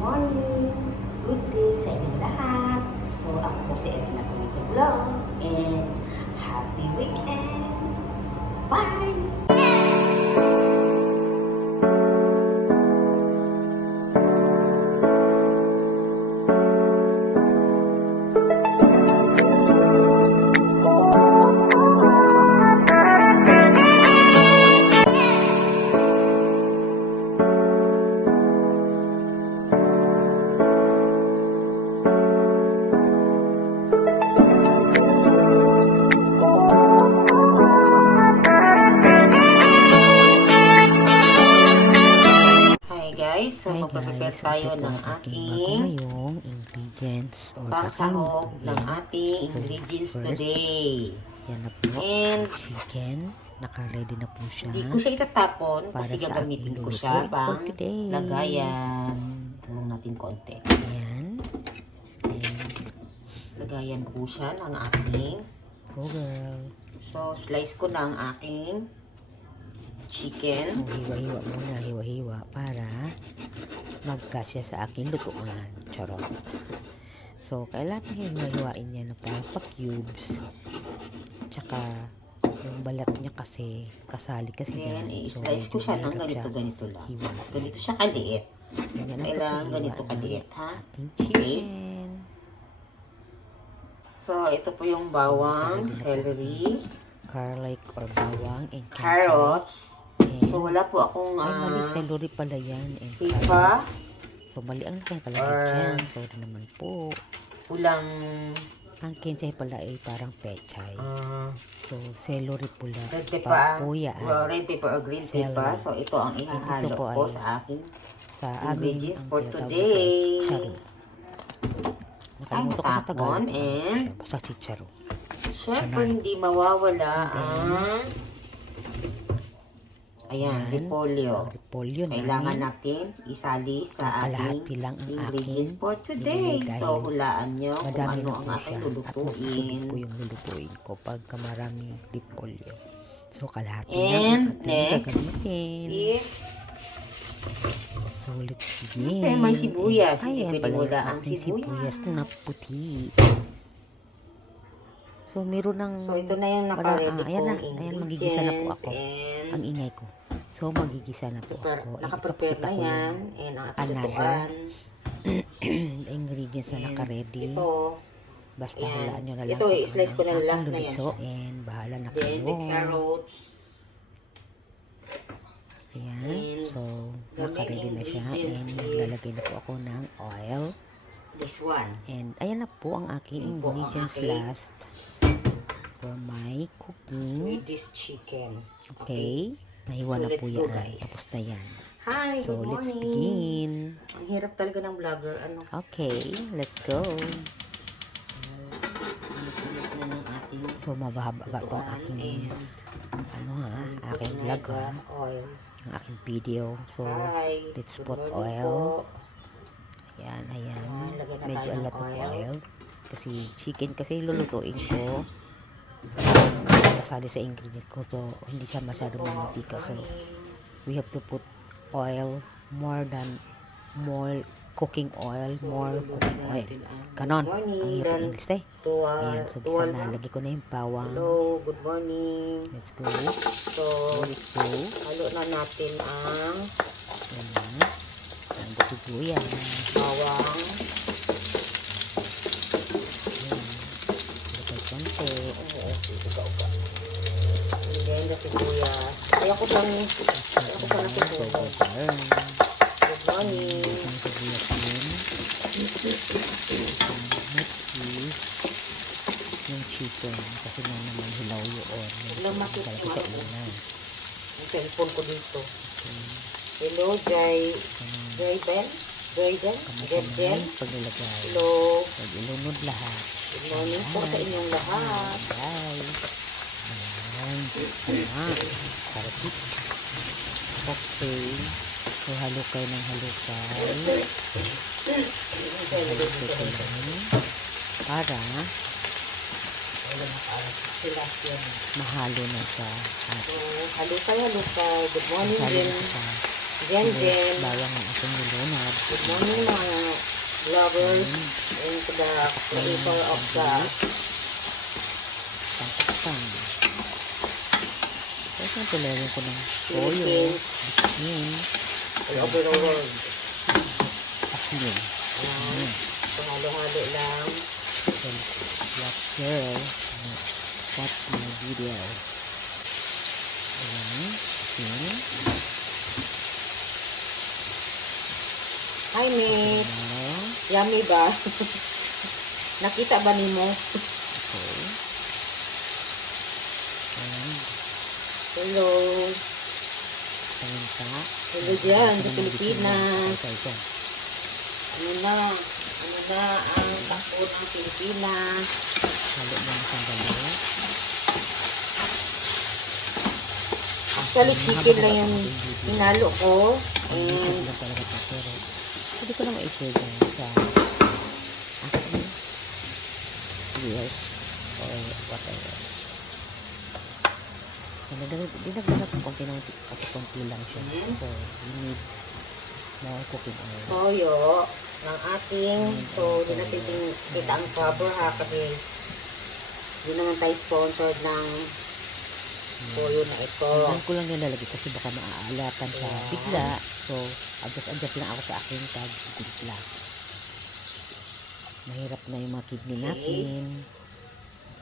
morning, good day sa inyong lahat. So, ako po si Elena Pumito Vlog and happy weekend! Bye! So, magpaprepare tayo ng aking ingredients or pangsahog ng ating ingredients today. Yan na po. And chicken. Naka-ready na po siya. Hindi ko siya itatapon kasi Para sa gagamitin ko ating siya luto pang for today. lagayan. Tulong natin konti. Ayan. Lagayan po siya ng ating Go girl. So, slice ko na ang aking chicken. Hiwa-hiwa muna. Hiwa-hiwa para magkasya sa aking lutuan. Charot. So, kailangan hiwa-hiwain niya na parang pa-cubes. Tsaka, yung balat niya kasi, kasali kasi Then, dyan. So, i-slice ko siya ng ganito lang. Hiwa. Ganito siya kaliit. Kailangan ganito kaliit, ha? Okay. So, ito po yung bawang, celery, garlic or bawang, and carrots. So, wala po akong mali, celery pala yan. And pipa. So, mali ang kanya pala dyan. Sorry naman po. Ulang ang kinchay pala ay parang pechay. So, celery pula. red pepper, Papuya. red pepper or green pepper. So, ito ang ihahalo ko sa akin. Sa ingredients aming for today. Nakalimutan ko sa Tagalog. And sa chicharo. syempre, hindi mawawala ang repolyo. Repolyo na. Kailangan natin isali sa ating lang ang ingredients for today. So, hulaan nyo kung ano ang aking At lulutuin. po yung lulutuin ko pagka maraming repolyo. So, kalahati And lang ang ating next gagamitin. is So, let's begin. okay, may sibuyas. Hindi Ayan pwedeng pala wala yung ang ating sibuyas na puti. So, meron ng... So, ito na yung naka-ready kong ingredients. Ayan, magigisa na po ako. And Ang ingay ko. So, magigisa na po ako. naka-prepare na yan. And ang ating another lutuan. ingredients na naka-ready. Ito. Basta Ayan. hulaan nyo na lang. Ito, i-slice ko na ang last aking na yan lutso. siya. And bahala na Then, the kayo. carrots. Ayan. And So, the naka-ready main na siya. ingredients And is maglalagay na po ako ng oil. This one. And ayan na po ang aking Ayan po ang ingredients aking last for my cooking. With this chicken. Okay. Nahiwa So, na let's po go, yan. guys. Tapos na yan. Hi, So, good let's morning. begin. Ang hirap talaga ng vlogger. Ano? Okay. Let's go. Ulit na ng ating So, mababa itong aking aking vlog ha. Oil. Ang aking video. So, Hi. let's Good put morning oil. po. Ayan, ayan. Ayan, lagyan na Medyo tayo a ng lot of oil. oil. Kasi chicken kasi lulutuin ko. Kasali sa ingredient ko. So, hindi siya masyadong mamantika. So, we have to put oil more cooking oil. Ganon. Ang hirap ng English eh. Ayan, so gisa na. Lagi ko na yung bawang. Hello, good morning. Let's go. So, Let's go. halo na natin ang Ayan na. Ang sibuyas. bawang. Little konti. And then, the sibuyas. Kaya ko pa na sibuyas. Good morning. Ang sibuyas din. Next is yung chicken. Kasi na naman hilaw yun. Ilang makit Kalaki sa una. Ang cellphone ko dito. Hello, Jay. Jay Ben? Jay Ben? Jay Ben? Paglalagay. Hello. Pag-ilunod lahat. Good morning po sa inyong lahat. Guys. Ayan. Karapit. Okay. So, halukay ng halukay. Halukay ko lang. Para mahalo na siya. At Halukay. Good morning, mahalo Jen. na siya. Jen. Bawang ang ating nilunod. Good morning, mga lovers into the flavor of the Pangkakang. So, siyempre, lagyan ko ng toyo, Philippines, bitin, all over the world. asin. Ayan. So, halo-halo lang. So, black girl, watch my video. Ayan, asin. Hi, mate. Now, Yummy ba? Nakita ba ni mo? okay. And, Hello. paminta. Hello dyan sa Pilipinas. Okay, ito. Ano na ang takbo ng Pilipinas? Halo mo ng sandali. Actually, chicken lang yung hinalo ko. Hindi And lang talaga ito, pero pwede ko na ma-share dyan sa aking viewers or whatever. Dinagdagan ko konti ng kasi konti lang siya. So, you need more cooking oil. toyo ng ating. So, di natin kita ang cover ha. Kasi di naman tayo sponsored ng toyo na ito. Diyan ko lang nilalagay kasi baka maaalakan siya bigla. So, adjust lang ako sa aking tag-timpla. Mahirap na yung mga kidney natin.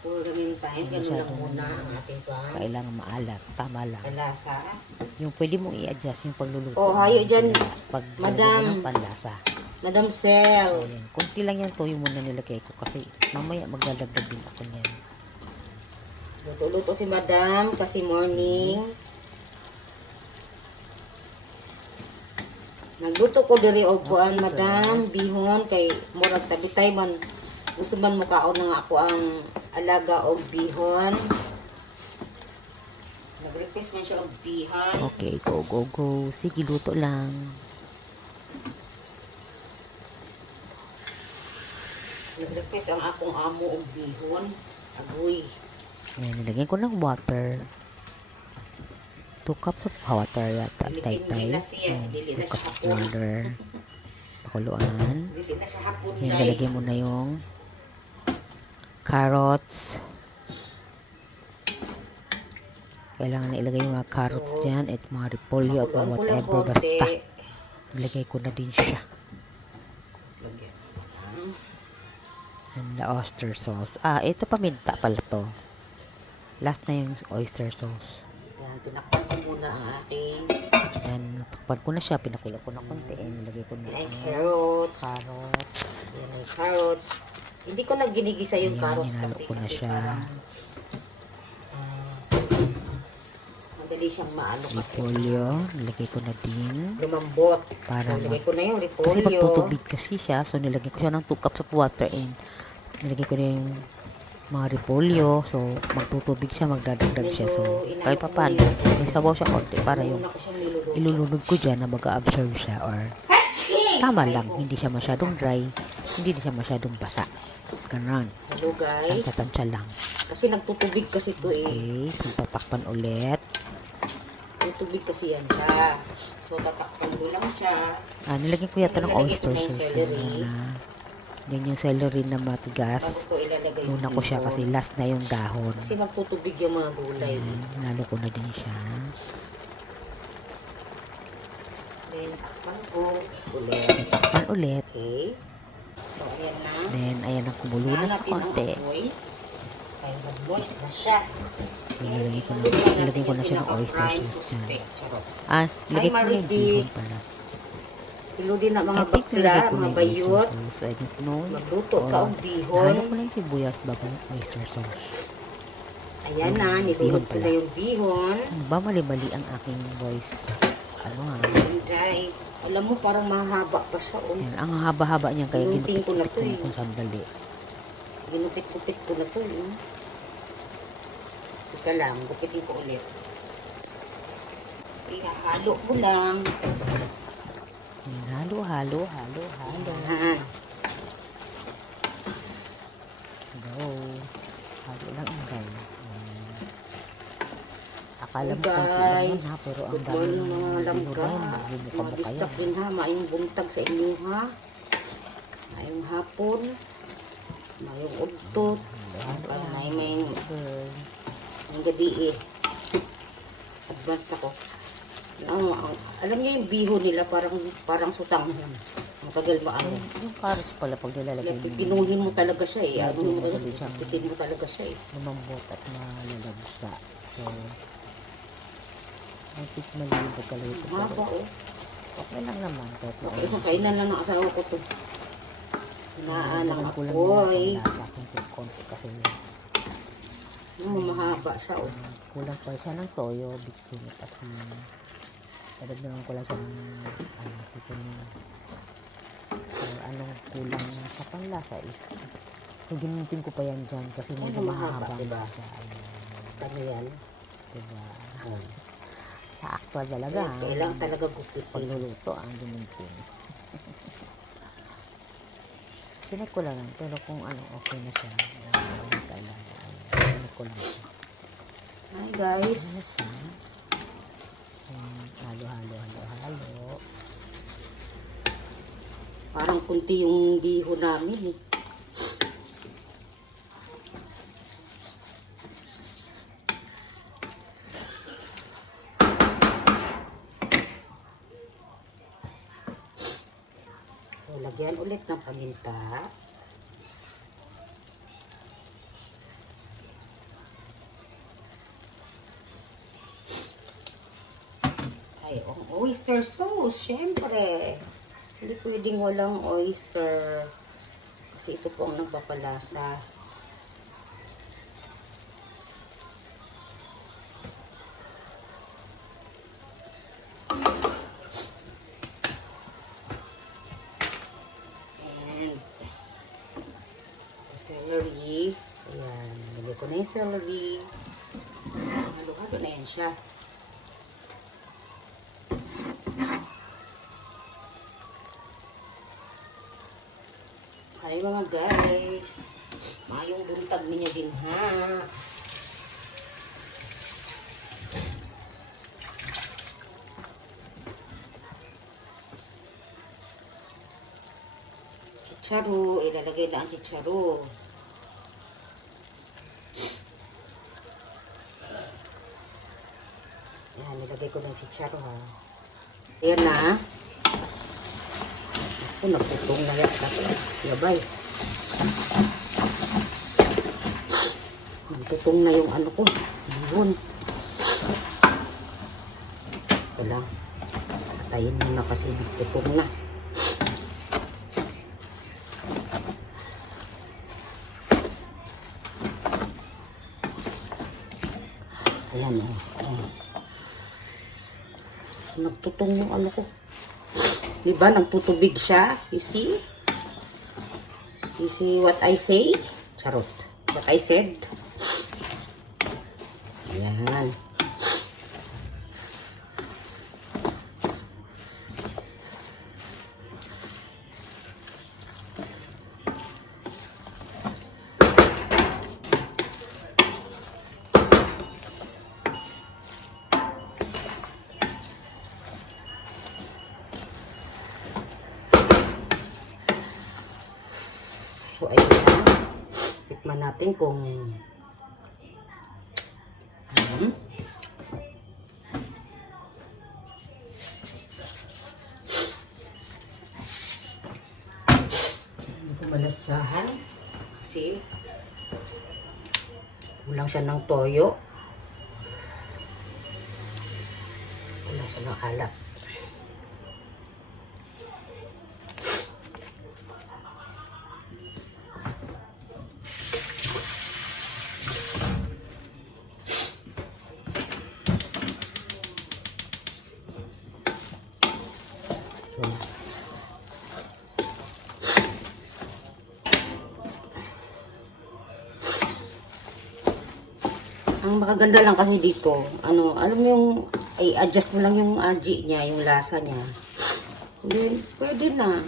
For the meantime, ganun lang muna ang ating pan. Kailangan maalat. Tama lang. Kalasa. Yung pwede mong i-adjust yung pagluluto. Oh, hayo dyan, Pag Madam. ng panlasa. Madam Sel. Ayan. Kunti lang yan toyo muna nilagay ko kasi mamaya magdadagdag din ako niyan. Luto-luto si Madam kasi morning. Nagluto ko diri og kuan Madam bihon kay murag tabitay man gusto man mukaon na nga ako ang alaga og bihon. Nag-request man siya og bihon. Okay, go, go, go. Sige, luto lang. Nag-request ang akong amo og bihon. Agoy. Ayan, nilagyan ko ng water. 2 cups of water yata. Tay-tay. Dili na siya. Ayan, Dili 2 na siya cups of hapon. water. Pakuluan. Dili na siya hapon Ayan, day. lalagyan mo na yung carrots. Kailangan na ilagay yung mga carrots dyan at mga repolyo at mga Pakuluan ko lang whatever. konti. Basta, ilagay ko na din siya. Lagyan ko lang. And the oyster sauce. Ah, ito paminta pala to. Last na yung oyster sauce. Yan, tinakpan ko muna ang aking Yan, natakpan ko na siya. Pinakulo ko na konti. And nilagay ko na ay ang carrots. carrots. Yan ang carrots. Hindi ko na ginigisa yung Ayan, carrots hinalo kasi, ko na kasi siya. parang, madali siyang maano kasi Repolyo. Nilagay ko na din. lumambot. Para So, nilagay ko na yung Kasi repolyo. magtutubig kasi siya. So, nilagay ko siya ng 2 cups of water and nilagay ko na yung mga repolyo. So, magtutubig siya, magdadagdag siya. So, kahit pa paano, may sabaw siya konti para yung Una ko siyang niluluto. ilulunod ko dyan na mag-absorb siya or tama lang, hindi siya masyadong dry, hindi siya masyadong basa. Ganon. Hello guys. Tansya lang. Kasi nagtutubig kasi ito eh. Okay, so tatakpan ulit. Yung tubig kasi yan siya. So tatakpan ko lang siya. Nilagyan ko yata ng Nilagay ko oyster na yung sauce. celery. Yan yung celery na Bago matigas. ko ilalagay yung Luna ko siya bihon. kasi last na yung dahon. Kasi magtutubig yung mga gulay. Lalo ko na din siya. Then, takpan ko ulit. Takpan ulit. Okay. So, ayan na. Then, ayan ang kumulo na siya Natin ang konti. apoy. Kaya mag-moist na siya. Nilagyan ko na siya ng oyster sauce dyan. Nilagay ko na yung bihon pala. Pilo din na mga I think nilagay bakla, ko na mga yung bayot. oyster sauce. I don't know. Magluto ka Or, og bihon. Halo ko na yung sibuyas bago yung oyster sauce. Ayan na, Bihon nilulog ko pala. na yung bihon. Ano ba mali-mali ang aking voice? Ano nga? And dry. Alam mo, parang mahaba pa siya. Oh. Yan, ang haba-haba niyan kaya Ginunting ko na ginupit-gupit to ko eh. kung sandali. Ginupit-gupit ko na to. Eh. Teka lang, gupitin ko ulit. Ihahalo mo lang. Yan, halo. Ayan. Go. Halo lang ang guys. Akala mo Hey, konti lang yan guys. ha, pero ang Good dami morning, ng mga langga. bihon na yan. Magbubuka-buka Mag-distak yan. din ha, maing buntag sa inyo ha. Ngayong hapon, ngayong udtot, para may Girl. ng gabi eh. Advance ako. Alam niyo yung biho nila parang sutang. Matagal ba ano? Yung carrots pala pag nilalagay mo. Pinuhin mo talaga siya eh. Ano mo madali siyang pitin mo talaga siya eh. lumambot at malalagsa. So, ang tikman yung pagkaluto. Haba oh. Okay lang naman. Kahit Okay, isang kainan lang ng asawa ko to. Naalang ko lang apoy. yung lasa kasi konti kasi Mahaba siya oh. kulang pa siya ng toyo, bitchin at asin. Dadagdagan ko lang siya ng seasoning. So, anong kulang sa panlasa is so ginutin ko pa yan dyan kasi medyo mahaba, mahaba diba? siya. Ano yan? Diba? Oh. Sa actual talaga. Kailangan talaga gupitin. Pagluluto ang ginutin. Chinek ko lang yan, pero kung ano, okay na siya. Chinek ko lang siya. Hi guys. Halo. Parang kunti yung biho namin eh. So, lagyan ulit ng paminta. Ay, oyster sauce, syempre. Hindi pwedeng walang oyster. Kasi ito po ang nagpapalasa. And celery. Ayan, nilagay ko na yung celery. Halo-halo na yan siya. Hi mga guys, mayong buntag ninyo din ha. Chicharo, ilalagay na ang chicharo. Yan, nilagay ko ng chicharo ha. Ayan na. Ako, nagputong na yan. Yabay. Nagputong na yung ano ko. Bihon. Ito lang. Patayin mo na kasi nagputong na. Ayan o. Nagputong yung ano ko. Diba, nagtutubig siya. You see? You see what I say? Charot. What I said? Ayan. So, ayun na. Tikman natin kung hindi ko malasahan kasi kulang siya ng toyo, kulang siya ng alat. Ang makaganda lang kasi dito, ano, alam mo yung, i-adjust mo lang yung aji niya, yung lasa niya. Hindi, pwede na.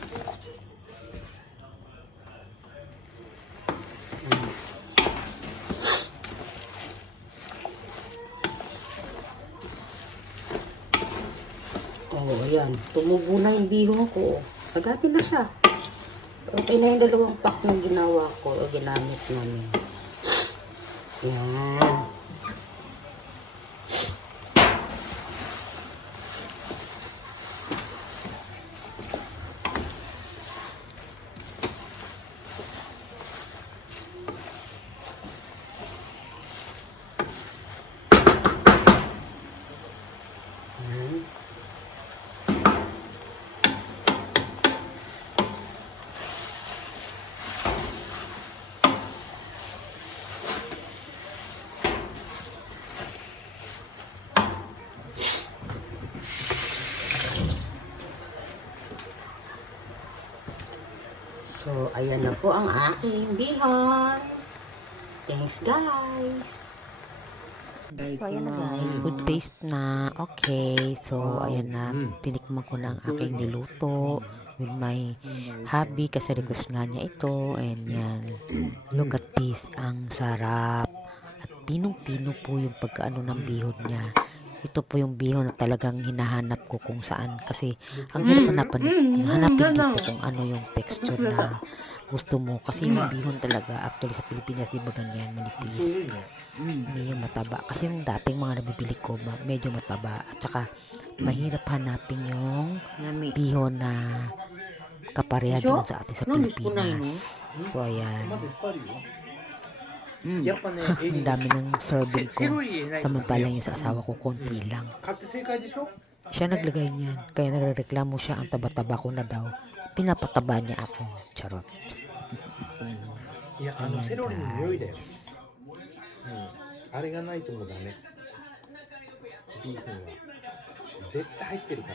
Oh, ayan. Tumubo na yung bihon ko. Agapin na siya. Okay na yung dalawang pack na ginawa ko o ginamit namin. Yan. Yan. So, ayan na po ang aking bihon. Thanks, guys. So, ayan na guys. Good taste na. Okay. So, ayan na. Tinikman ko na ang aking niluto with my hubby kasi request nga niya ito. And yan. Look at this. Ang sarap. At pinong-pino po yung pagkaano ng bihon niya. Ito po yung bihon na talagang hinahanap ko kung saan. Kasi ang hirap hanapin dito kung ano yung texture na gusto mo. Kasi yung bihon talaga, actually sa Pilipinas, di ba ganyan, manipis. Hindi yung mataba. Kasi yung dating mga nabibili ko, medyo mataba. At saka, mahirap hanapin yung bihon na kapareha doon sa atin sa Pilipinas. So, ayan. Ang dami ng serving ko. Samantalang yung sa asawa ko, konti lang. Siya naglagay niyan. Kaya nagreklamo siya, ang taba-taba ko na daw. Pinapataba niya ako. Charot. いや、セロリの匂いだよ。あれがないともうダメ。ビーフンは絶対入ってるから。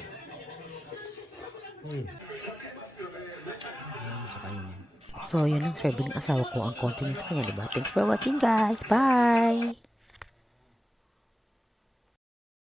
So, yun ang serving ng asawa ko. Ang konti niya sa kanya, diba? Thanks for watching, guys. Bye!